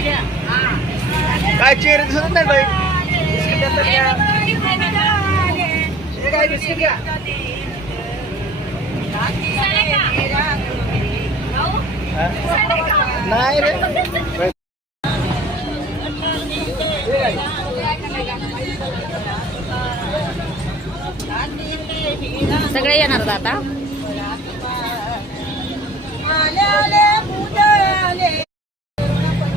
काय चेहरे दिसत नाही बाई. बिस्किट देतात का? हे काय बिस्किट घ्या. नाही रे. सगळे येणार आता.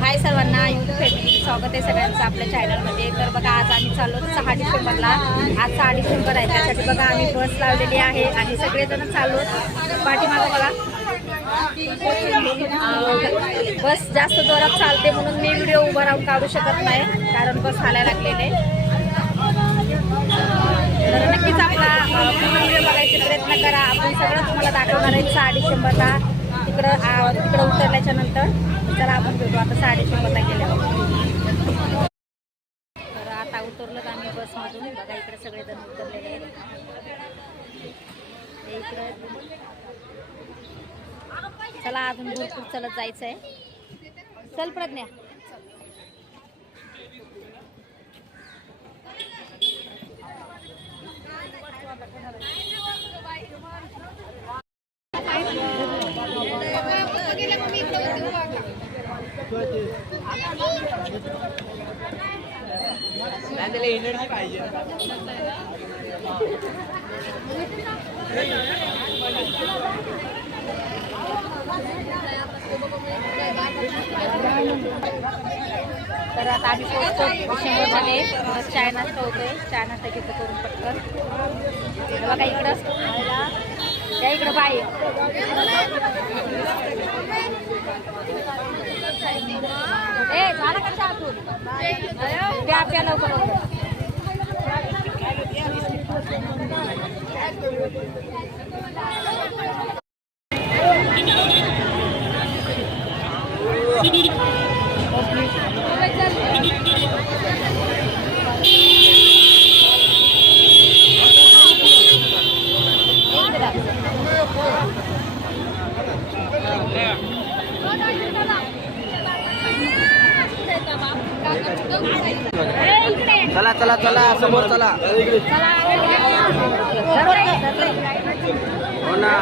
हाय सर्वांना, यूट्यूब फॅमिली स्वागत आहे सगळ्यांचं आपल्या चॅनलमध्ये. तर बघा आज आम्ही चाललो 6 डिसेंबरला. आज 6 डिसेंबर आहे, त्यासाठी बघा आम्ही बस लावलेली आहे आणि सगळेजण चाललो. पाठीमागं बघा बस जास्त जोरात चालते म्हणून मी व्हिडिओ उभा राहून काढू शकत नाही, कारण बस हालायला लागलेले. तर नक्कीच आपला पूर्ण व्हिडिओ बघायचे प्रयत्न करा. आपण सगळं तुम्हाला दाखवणार आहे 6 डिसेंबरला तिकडं उतरल्याच्या नंतर. चला आपण भेटू आता 6 डिसेंबरला गेल्यावर. तर आता उतरलोत आम्ही बसमधून. बघा इकडे सगळेजण उतरलेले आहेत. इकडे चला अजून भरपूर चलत जायचं आहे. चल प्रज्ञा. एनर्जी पाहिजे. तर आता आम्ही पोहोचतो डिसेंबरमध्ये. चाय नाश्ता होतोय, चाय नाश्ता घेतो करून पटकन. बघा इकडं त्या इकडं बाई झाला का चहातून प्या लवकर लवकर. चला चला चला समोर चला. हो ना.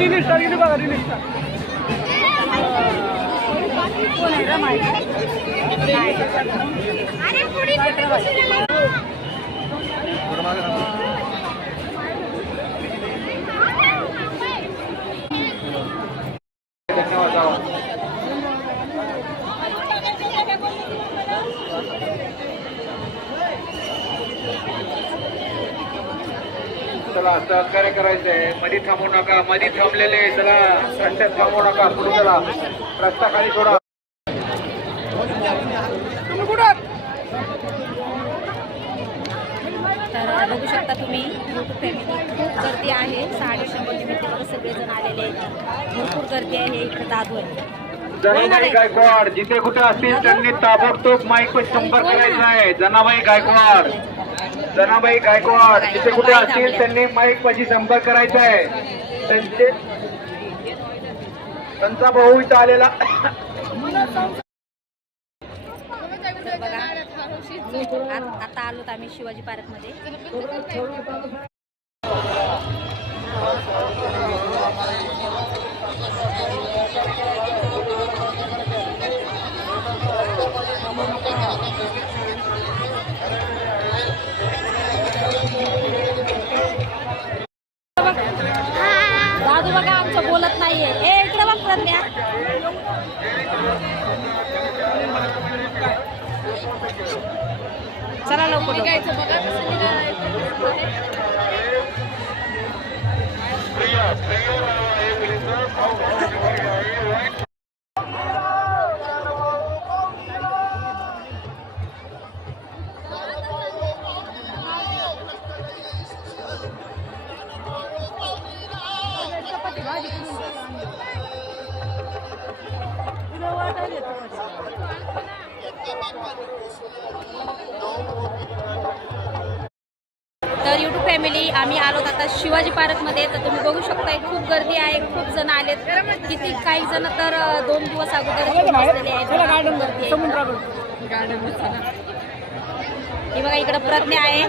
रिलीज टार्गेट बघा. रिलीज चला सहकार्य करायचंय. मध्ये थांबू नका. मध्ये थांबलेले चला रस्त्यात थांबू नका. पुढे चला. रस्ता खाली सोडा. तर बघू शकता तुम्ही यूट्यूब फॅमिली खूप गर्दी आहे. 6 डिसेंबर निमित्तानं सगळेजण आलेले आहेत. भरपूर गर्दी आहे. इकडे दादू आहे. जनाबाई गायकवाड जिथे कुठे असतील त्यांनी ताबडतोब माईकवर संपर्क करायचा आहे. जनाबाई गायकवाड, जनाबाई गायकवाड जिथे कुठे असतील त्यांनी माईक पाशी संपर्क करायचा आहे. त्यांचा भाऊ इथं आलेला. आता आलोत आम्ही शिवाजी पार्क मध्ये. दादू बघा आमचं बोलत नाहीये. ए इकडे बघ प्रज्ञा. चला लवकर तर यूट्यूब फॅमिली आम्ही आलोत आता शिवाजी पार्कमध्ये. तर तुम्ही बघू शकताय खूप गर्दी आहे, खूप जण आलेत. किती काही जण तर 2 दिवस अगोदर येऊन बसलेले आहेत. हे बघा इकडं प्रज्ञा आहे,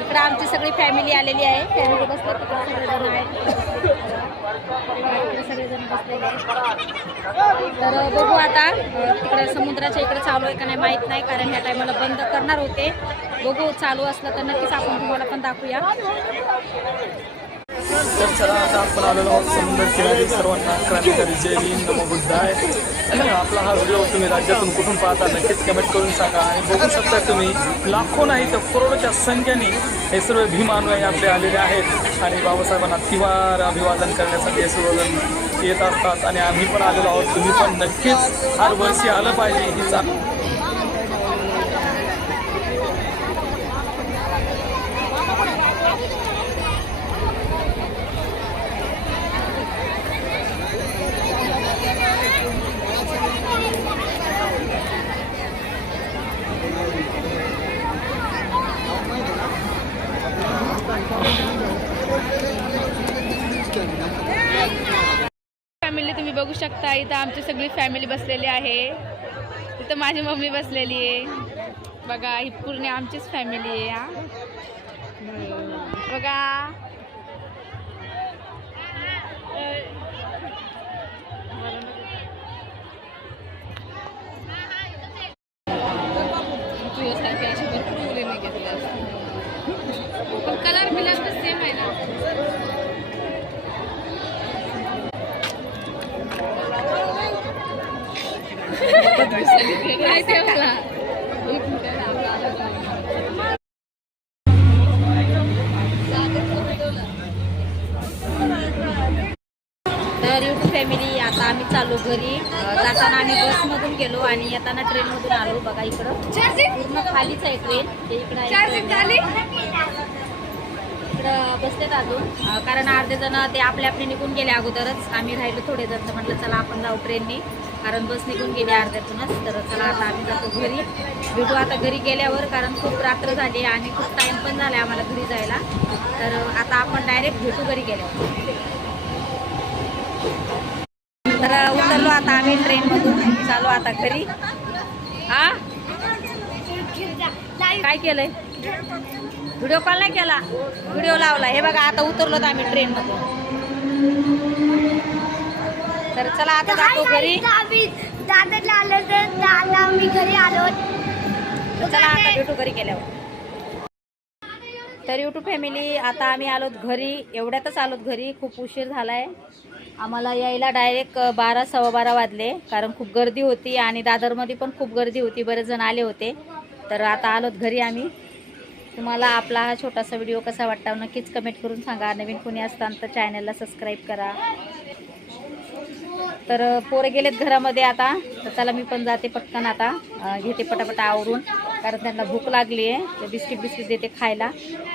इकडं आमची सगळी फॅमिली आलेली आहे. फॅमिली बसले तिकडे सगळेजण आहेत, सगळेजण बसलेले आहेत. तर बघू आता तिकडे समुद्राच्या इकडे चालू आहे का नाही माहीत नाही, कारण ह्या टायमाला बंद करणार होते. बघू चालू असलं तर नक्कीच आपण तुम्हाला पण दाखवूया. तर चला आता आपण आलेलो आहोत समुद्र किनारी. सर्वांना क्रांतिकारी जय हिंद, नमो बुद्धाय. आपला हा व्हिडिओ तुम्ही राज्यातून कुठून पाहता नक्कीच कमेंट करून सांगा. आणि बघू शकता तुम्ही लाखो नाही तर करोडोच्या संख्येने हे सर्व भीमानुयायी आपले आलेले आहेत आणि बाबासाहेबांना तिवार अभिवादन करण्यासाठी हे सर्वजण येत असतात. आणि आम्ही पण आलेलो आहोत, तुम्ही पण नक्कीच हर वर्षी आलं पाहिजे ही फॅमिली तुम्ही बघू शकता. इथं आमची सगळी फॅमिली बसलेली आहे. इथं माझी मम्मी बसलेली आहे बघा. ही पूर्ण आमचीच फॅमिली आहे. हा बघा कलर बिलर सेम आहे ना. तर यूट्यूब फॅमिली आता आम्ही चालू घरी. जाताना आम्ही बसमधून गेलो आणि येताना ट्रेनमधून आलो. बघा इकडं पूर्ण खालीच आहे ट्रेन. ते इकडं इकडं बसलेत अजून, कारण अर्धे जण ते आपल्या निघून गेले अगोदरच. आम्ही राहिलो थोडे जण, तर म्हटलं चला आपण जाऊ ट्रेनने, कारण बस निघून गेली अर्ध्यातूनच. तर चला आता आम्ही जातो घरी. भेटू आता घरी गेल्यावर, कारण खूप रात्र झाली आणि खूप टाईम पण झाला आम्हाला घरी जायला. तर आता आपण डायरेक्ट भेटू घरी गेल्यावर. तर उतरलो आता आम्ही ट्रेनमधून, चालू आता घरी. हा काय केलंय? व्हिडिओ कॉल नाही केला, व्हिडिओ लावला. हे बघा आता उतरलो आम्ही ट्रेनमधून. तर चला आता जातो घरी. मी घरी आलो. चला आता भेटू घरी गेल्यावर. तर यूट्यूब फॅमिली आता आम्ही आलोत घरी. एवढ्यातच आलोत घरी. खूप उशीर झालाय आम्हाला यायला. डायरेक्ट 12 सव्वा 12 वाजले, कारण खूप गर्दी होती आणि दादरमध्ये पण खूप गर्दी होती, बरेच जण आले होते. तर आता आलोत घरी आम्ही. तुम्हाला आपला हा छोटासा व्हिडिओ कसा वाटता नक्कीच कमेंट करून सांगा. नवीन कोणी असताना तर चॅनलला सबस्क्राईब करा. तर पोरं गेलेत घरामध्ये आता. तर चला मी पण जाते पटकन आता, घेते पटापट आवरून, कारण त्यांना भूक लागली आहे. बिस्किट देते खायला.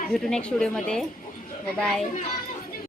भेटू नेक्स्ट व्हिडिओमध्ये. बाय.